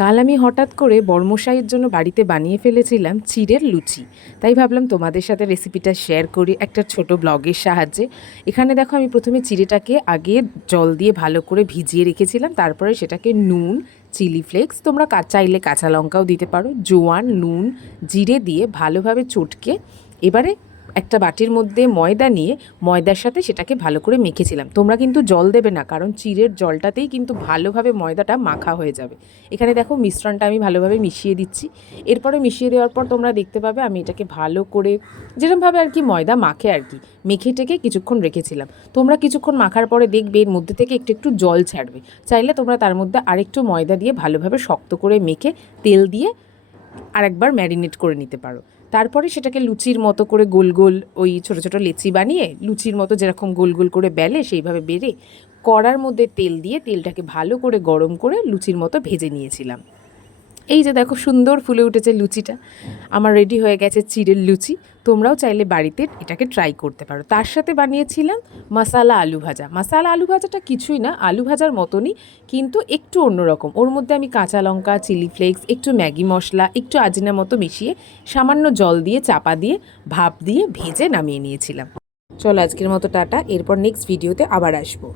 কাল আমি হঠাৎ করে বর্মশাইয়ের জন্য বাড়িতে বানিয়ে ফেলেছিলাম চিড়ের লুচি। তাই ভাবলাম তোমাদের সাথে রেসিপিটা শেয়ার করি একটা ছোট ব্লগের সাহায্যে। এখানে দেখো আমি প্রথমে চিড়েটাকে আগে জল দিয়ে ভালো করে ভিজিয়ে রেখেছিলাম, তারপরে সেটাকে নুন, চিলি ফ্লেক্স, তোমরা চাইলে কাঁচা লঙ্কাও দিতে পারো, জোয়ান, নুন, জিরে দিয়ে ভালোভাবে চটকে এবারে একটা বাটির মধ্যে ময়দা নিয়ে ময়দার সাথে সেটাকে ভালো করে মেখেছিলাম। তোমরা কিন্তু জল দেবে না, কারণ চিড়ের জলটাতেই কিন্তু ভালোভাবে ময়দাটা মাখা হয়ে যাবে। এখানে দেখো মিশ্রণটা আমি ভালোভাবে মিশিয়ে দিচ্ছি। এরপরে মিশিয়ে দেওয়ার পর তোমরা দেখতে পাবে আমি এটাকে ভালো করে যেরকমভাবে আর কি ময়দা মাখে আর কি মেখে টেকে কিছুক্ষণ রেখেছিলাম। তোমরা কিছুক্ষণ মাখার পরে দেখবে এর মধ্যে থেকে একটু একটু জল ছাড়বে। চাইলে তোমরা তার মধ্যে আরেকটু ময়দা দিয়ে ভালোভাবে শক্ত করে মেখে তেল দিয়ে আরেকবার ম্যারিনেট করে নিতে পারো। তারপরে সেটাকে লুচির মতো করে গোল গোল ওই ছোটো ছোটো লেচি বানিয়ে লুচির মতো যেরকম গোল গোল করে বেলে সেইভাবে বেড়ে কড়ার মধ্যে তেল দিয়ে তেলটাকে ভালো করে গরম করে লুচির মতো ভেজে নিয়েছিলাম। এই যে দেখো সুন্দর ফুলে উঠেছে লুচিটা। আমার রেডি হয়ে গেছে চিড়ের লুচি। তোমরাও চাইলে বাড়িতে এটাকে ট্রাই করতে পারো। তার সাথে বানিয়েছিলাম মশালা আলু ভাজা। মশালা আলু ভাজাটা কিছুই না, আলু ভাজার মতনই, কিন্তু একটু অন্যরকম। ওর মধ্যে আমি কাঁচা লঙ্কা, চিলি ফ্লেক্স, একটু ম্যাগি মশলা, একটু আজিনা মতো মিশিয়ে সামান্য জল দিয়ে চাপা দিয়ে ভাপ দিয়ে ভেজে নামিয়ে নিয়েছিলাম। চলো আজকের মতো টাটা, এরপর নেক্সট ভিডিওতে আবার আসবো।